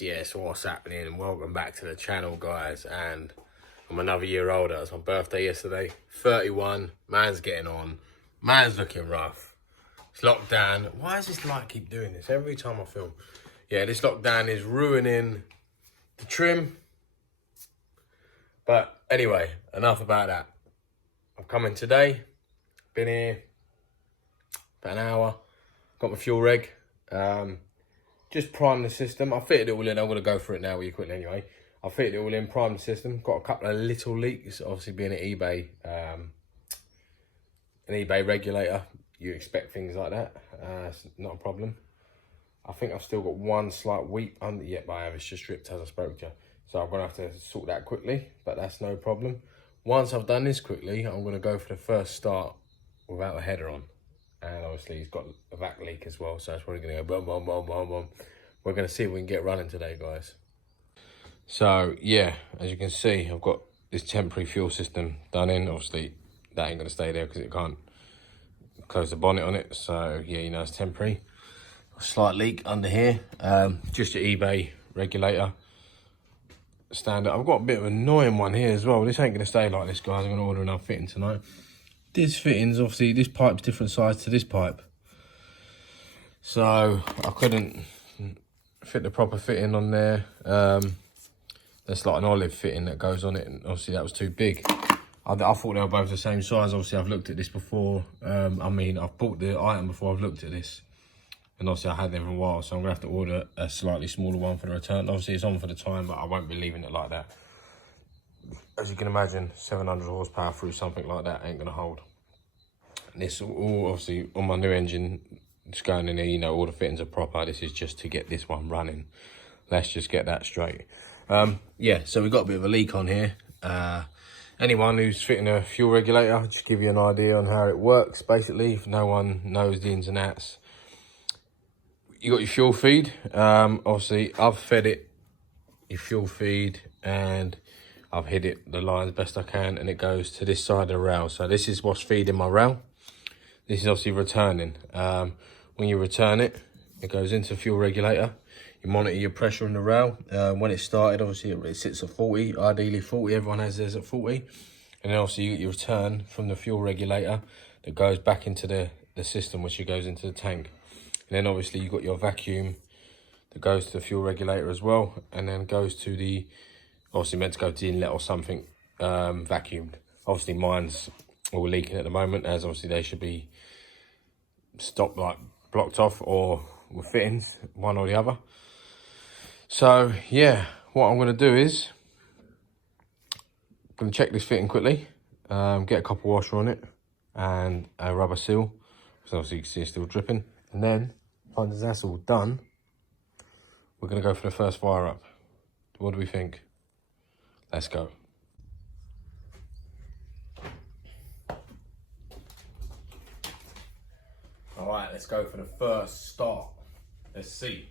Yes, what's happening? Welcome back to the channel, guys. And I'm another year older. It was my birthday yesterday. 31. Man's getting on. Man's looking rough. It's lockdown. Why does this light keep doing this every time I film? Yeah, this lockdown is ruining the trim. But anyway, enough about that. I'm coming today. Been here about an hour. Got my fuel reg. Just prime the system. I fitted it all in. I'm going to go for it now with you quickly anyway. I fitted it all in, primed the system. Got a couple of little leaks. Obviously being an eBay regulator, you expect things like that. It's not a problem. I think I've still got one slight weep under yet, but I have. It's just stripped as I spoke to you. So I'm going to have to sort that quickly, but that's no problem. Once I've done this quickly, I'm going to go for the first start without a header on. And obviously he's got a vac leak as well, so it's probably going to go boom, boom, boom, boom, boom. We're going to see if we can get running today, guys. So, yeah, as you can see, I've got this temporary fuel system done in. Obviously, that ain't going to stay there because it can't close the bonnet on it. So, yeah, you know, it's temporary. A slight leak under here. Just your eBay regulator. Standard. I've got a bit of an annoying one here as well. This ain't going to stay like this, guys. I'm going to order another fitting tonight. This fitting's obviously, this pipe's different size to this pipe. So I couldn't fit the proper fitting on there. There's like an olive fitting that goes on it, and obviously that was too big. I thought they were both the same size. Obviously I've looked at this before. I mean, I've bought the item before I've looked at this. And obviously I had them for a while, so I'm gonna have to order a slightly smaller one for the return. Obviously it's on for the time, but I won't be leaving it like that. As you can imagine, 700 horsepower through something like that ain't gonna hold. This all obviously on my new engine, just going in there, you know, all the fittings are proper. This is just to get this one running. Let's just get that straight. Yeah, so we've got a bit of a leak on here. Anyone who's fitting a fuel regulator, I'll just give you an idea on how it works, basically, if no one knows the ins and outs. You got your fuel feed. Obviously, I've fed it your fuel feed, and I've hid it the line as best I can, and it goes to this side of the rail. So this is what's feeding my rail. This is obviously returning. When you return it, it goes into the fuel regulator. You monitor your pressure on the rail. When it started, obviously it sits at 40, ideally 40. Everyone has theirs at 40. And then obviously you get your return from the fuel regulator that goes back into the system, which goes into the tank. And then obviously you've got your vacuum that goes to the fuel regulator as well, and then goes to the, obviously meant to go to the inlet or something, vacuumed. Obviously mine's all leaking at the moment, as obviously they should be stopped, like blocked off, or with fittings, one or the other. So yeah, what I'm going to do is I'm going to check this fitting quickly, get a copper washer on it and a rubber seal, so obviously you can see it's still dripping. And then once that's all done, we're going to go for the first fire up. What do we think? Let's go. All right, let's go for the first start. Let's see.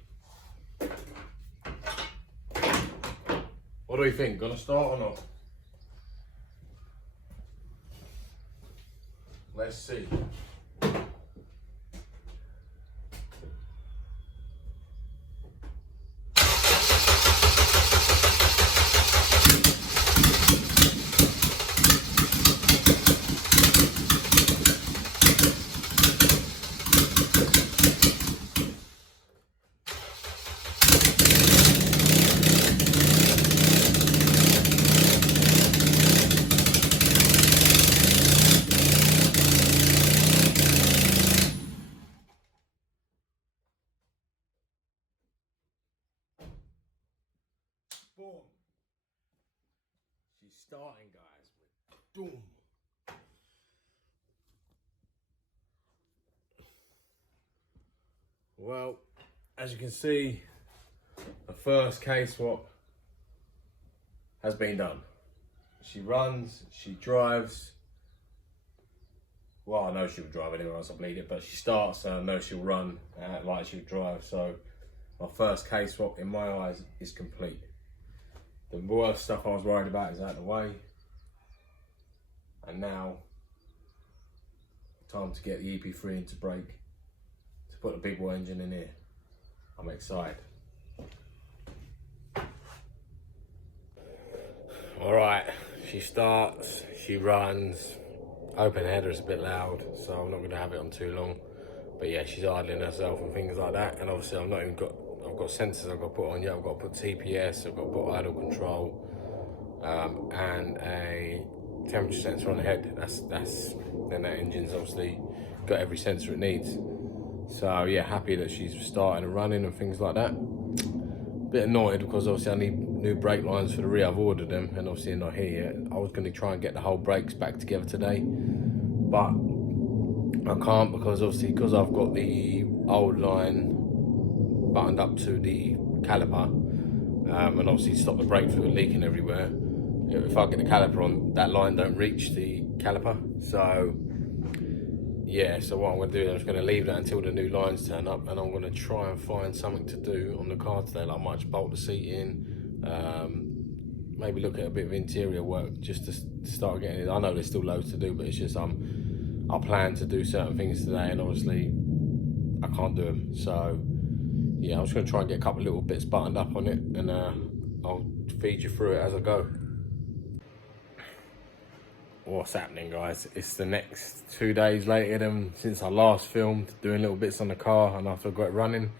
What do we think? Gonna start or not? Let's see. Boom. She's starting, guys, with boom. Well, as you can see, the first K-swap has been done. She runs, she drives. Well, I know she'll drive anywhere else I bleed it, but she starts and I know she'll run like she'll drive. So my first K-swap in my eyes is complete. The worst stuff I was worried about is out of the way. And now, time to get the EP3 into brake, to put the big boy engine in here. I'm excited. All right, she starts, she runs. Open header is a bit loud, so I'm not gonna have it on too long. But yeah, she's idling herself and things like that. And obviously I've got sensors I've got to put on. Yeah, I've got to put TPS, I've got to put idle control, and a temperature sensor on the head. Then that engine's obviously got every sensor it needs. So yeah, happy that she's starting and running and things like that. Bit annoyed because obviously I need new brake lines for the rear. I've ordered them and obviously they're not here yet. I was going to try and get the whole brakes back together today, but I can't because I've got the old line buttoned up to the caliper, and obviously stop the brake fluid leaking everywhere. If I get the caliper on, that line don't reach the caliper. So yeah, so what I'm going to do is I'm just going to leave that until the new lines turn up, and I'm going to try and find something to do on the car today. Like I might just bolt the seat in, maybe look at a bit of interior work just to start getting it. I know there's still loads to do, but it's just I plan to do certain things today, and obviously I can't do them. So yeah, I'm just going to try and get a couple of little bits buttoned up on it, and I'll feed you through it as I go. What's happening, guys? It's the next 2 days later than since I last filmed, doing little bits on the car, and after I got it running,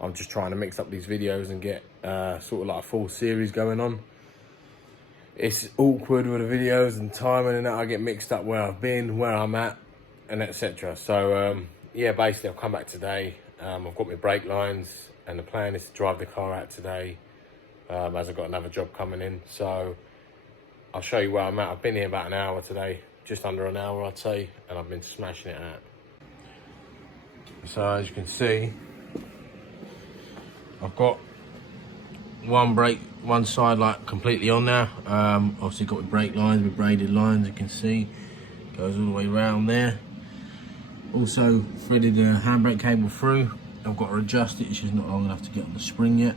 I'm just trying to mix up these videos and get sort of like a full series going on. It's awkward with the videos and timing and that. I get mixed up where I've been, where I'm at, and etc. So yeah, basically I've come back today. I've got my brake lines, and the plan is to drive the car out today, as I've got another job coming in. So I'll show you where I'm at. I've been here about an hour today, just under an hour I'd say, and I've been smashing it out. So as you can see, I've got one brake, one side like completely on now. Obviously got my brake lines, my braided lines, you can see, goes all the way around there. Also threaded the handbrake cable through. I've got to adjust it, it's just not long enough to get on the spring yet,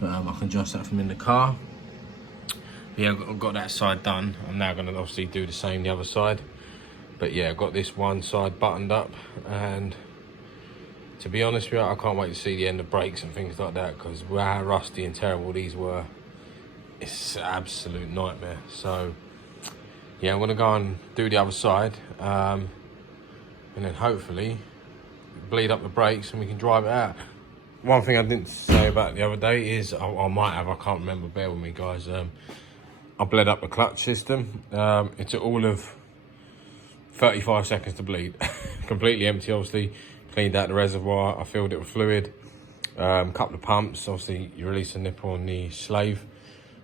but I can adjust that from in the car. Yeah, I've got that side done. I'm now going to obviously do the same the other side. But yeah, I've got this one side buttoned up, and to be honest with you, I can't wait to see the end of brakes and things like that, because how rusty and terrible these were, it's an absolute nightmare. So yeah, I'm going to go and do the other side, and then hopefully bleed up the brakes and we can drive it out. One thing I didn't say about the other day is, I might have, I can't remember, bear with me guys, I bled up the clutch system. It took all of 35 seconds to bleed. Completely empty, obviously. Cleaned out the reservoir, I filled it with fluid. Couple of pumps, obviously you release a nipple on the slave.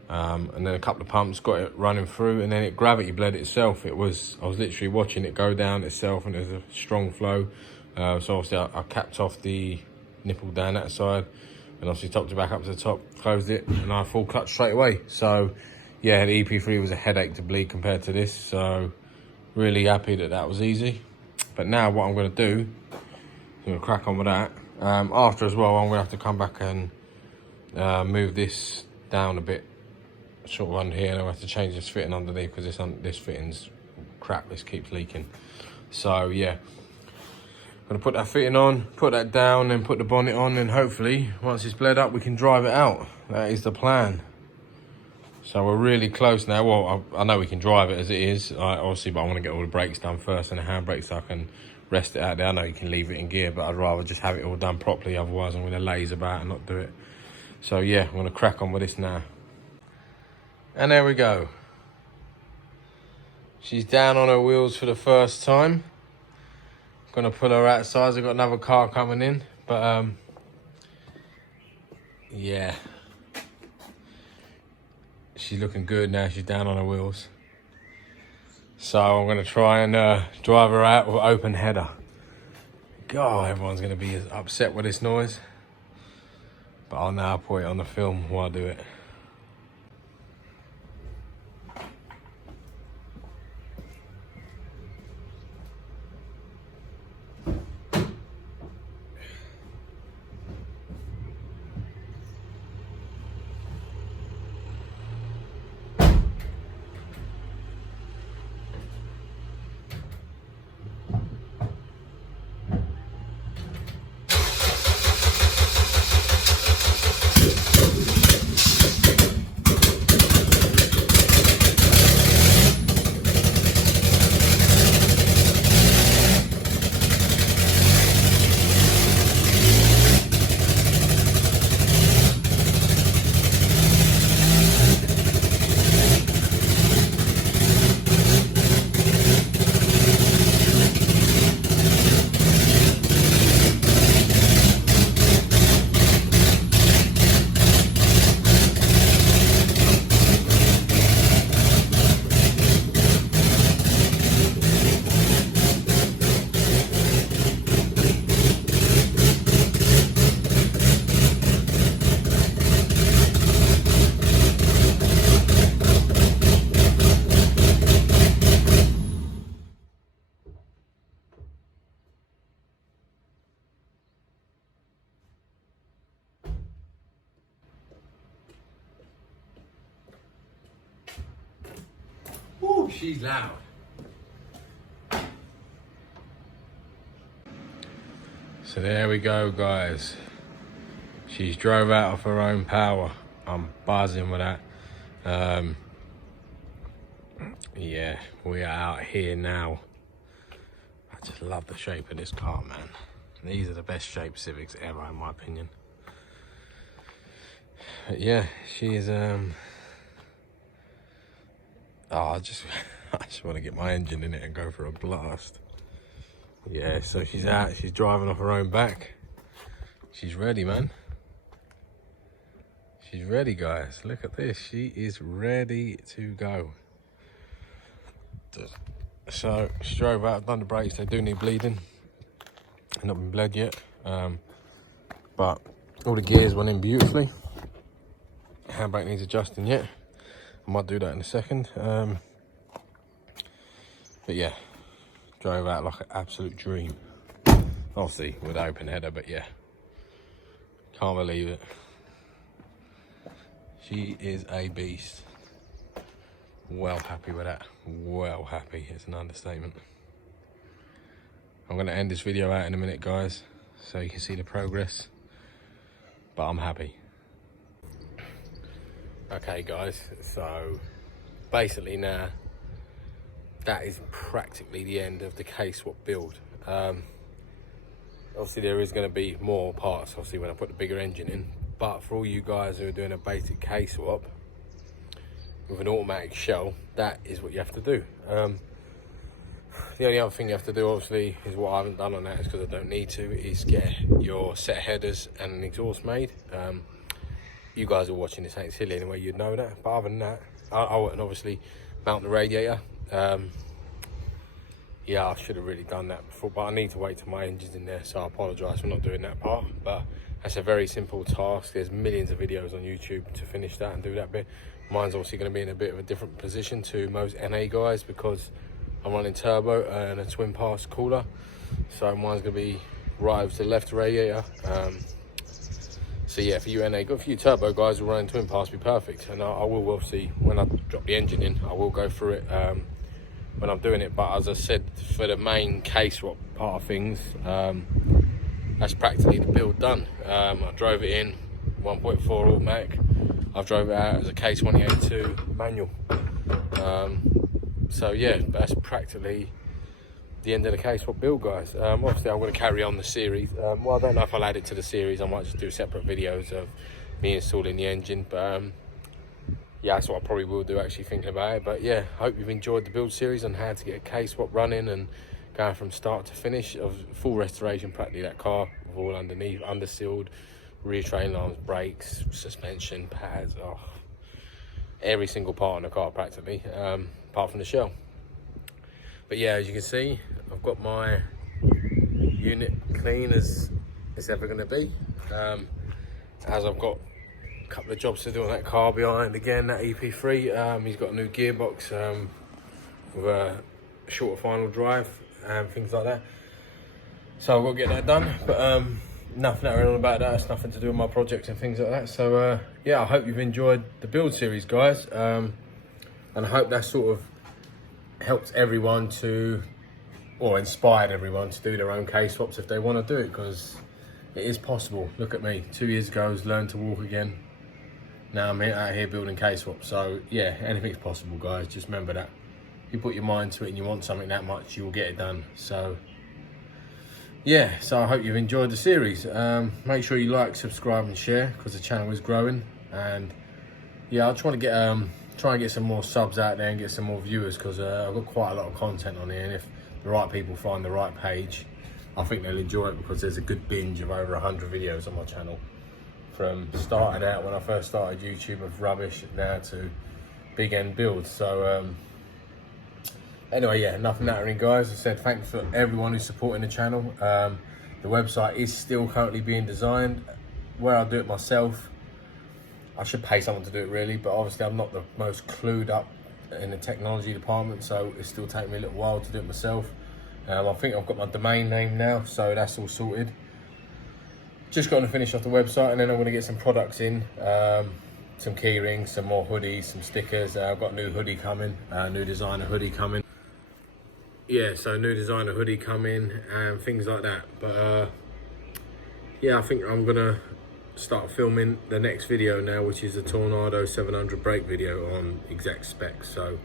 And then a couple of pumps, got it running through, and then it gravity bled itself. I was literally watching it go down itself, and there's a strong flow. So obviously I capped off the nipple down that side, and obviously topped it back up to the top, closed it, and I full clutch straight away. So yeah, the EP3 was a headache to bleed compared to this, so really happy that that was easy. But now what I'm going to do, I'm going to crack on with that. After as well, I'm going to have to come back and move this down a bit, sort of under here, and I'll have to change this fitting underneath, because this fitting's crap, this keeps leaking. So yeah, I'm going to put that fitting on, put that down, then put the bonnet on, and hopefully once it's bled up we can drive it out. That is the plan. So we're really close now. Well, I know we can drive it as it is, obviously, but I want to get all the brakes done first and the handbrake so I can rest it out there. I know you can leave it in gear, but I'd rather just have it all done properly, otherwise I'm going to laze about and not do it. So yeah, I'm going to crack on with this now. And there we go. She's down on her wheels for the first time. I'm going to pull her outside. I've got another car coming in, but yeah. She's looking good now, she's down on her wheels. So I'm going to try and drive her out with open header. God, everyone's going to be upset with this noise. but I'll now put it on the film while I do it. Ooh, she's loud. So there we go, guys. She's drove out of her own power. I'm buzzing with that. Yeah, we are out here now. I just love the shape of this car, man. These are the best shaped Civics ever, in my opinion. But yeah, she is oh, I just want to get my engine in it and go for a blast. Yeah, so she's out, she's driving off her own back. She's ready, man. She's ready, guys. Look at this. She is ready to go. So she drove out, done the brakes. They do need bleeding. They've not been bled yet. But all the gears went in beautifully. Handbrake needs adjusting yet. I might do that in a second. But yeah, drove out like an absolute dream. Obviously with open header, but yeah, can't believe it. She is a beast. Well happy with that. Well happy, it's an understatement. I'm gonna end this video out in a minute, guys, so you can see the progress, but I'm happy. Okay guys, so basically now that is practically the end of the K-swap build. Obviously there is going to be more parts obviously when I put the bigger engine in, but for all you guys who are doing a basic K-swap with an automatic shell, that is what you have to do. The only other thing you have to do obviously is what I haven't done on that, is because I don't need to, is get your set headers and an exhaust made. You guys are watching this, ain't silly anyway, you'd know that. But other than that, I wouldn't obviously mount the radiator. Yeah, I should have really done that before, but I need to wait till my engine's in there, so I apologise for not doing that part. But that's a very simple task. There's millions of videos on YouTube to finish that and do that bit. Mine's obviously going to be in a bit of a different position to most NA guys, because I'm running turbo and a twin pass cooler, so mine's going to be right over to the left radiator. So yeah, for you NA, good for you turbo guys who are running twin pass, be perfect. And I will obviously, when I drop the engine in, I will go through it when I'm doing it. But as I said, for the main K-swap part of things, that's practically the build done. I drove it in 1.4 automatic. I've drove it out as a K28.2 manual. So yeah, that's practically the end of the K-swap build, guys. Obviously I'm going to carry on the series. Well, I don't know if I'll add it to the series. I might just do separate videos of me installing the engine, but yeah, that's what I probably will do, actually, thinking about it. But yeah, hope you've enjoyed the build series on how to get a K-swap running and going from start to finish of full restoration, practically that car with all underneath, undersealed, rear train arms, brakes, suspension, pads, every single part on the car practically, apart from the shell. But yeah, as you can see, I've got my unit clean as it's ever going to be. as I've got a couple of jobs to do on that car behind again, that EP3. He's got a new gearbox with a shorter final drive and things like that. So I've got to get that done, but nothing that on about that. It's nothing to do with my projects and things like that. So yeah, I hope you've enjoyed the build series, guys, and I hope that sort of helped everyone to, or inspired everyone to do their own K-swaps if they want to do it, because it is possible. Look at me, 2 years ago I was learning to walk again. Now I'm out here building K-swaps. So yeah, anything's possible, guys. Just remember that. If you put your mind to it and you want something that much, you will get it done. So yeah, so I hope you've enjoyed the series. Make sure you like, subscribe and share, because the channel is growing. And yeah, I'll try and get some more subs out there and get some more viewers, because I've got quite a lot of content on here, and if the right people find the right page, I think they'll enjoy it, because there's a good binge of over 100 videos on my channel. From starting out when I first started YouTube of rubbish now to big end builds. So anyway, yeah, enough nattering, guys. I said thanks for everyone who's supporting the channel. The website is still currently being designed. Where I do it myself, I should pay someone to do it really, but obviously I'm not the most clued up in the technology department, so it's still taking me a little while to do it myself. I think I've got my domain name now, so that's all sorted. Just got to finish off the website, and then I'm going to get some products in, some key rings, some more hoodies, some stickers. I've got a new hoodie coming, new designer hoodie coming. Yeah, so new designer hoodie coming and things like that. But yeah, I think I'm going to start filming the next video now, which is the Tornardo 700 brake video on exact specs. So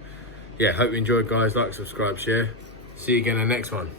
yeah, hope you enjoyed, guys. Like, subscribe, share. See you again in the next one.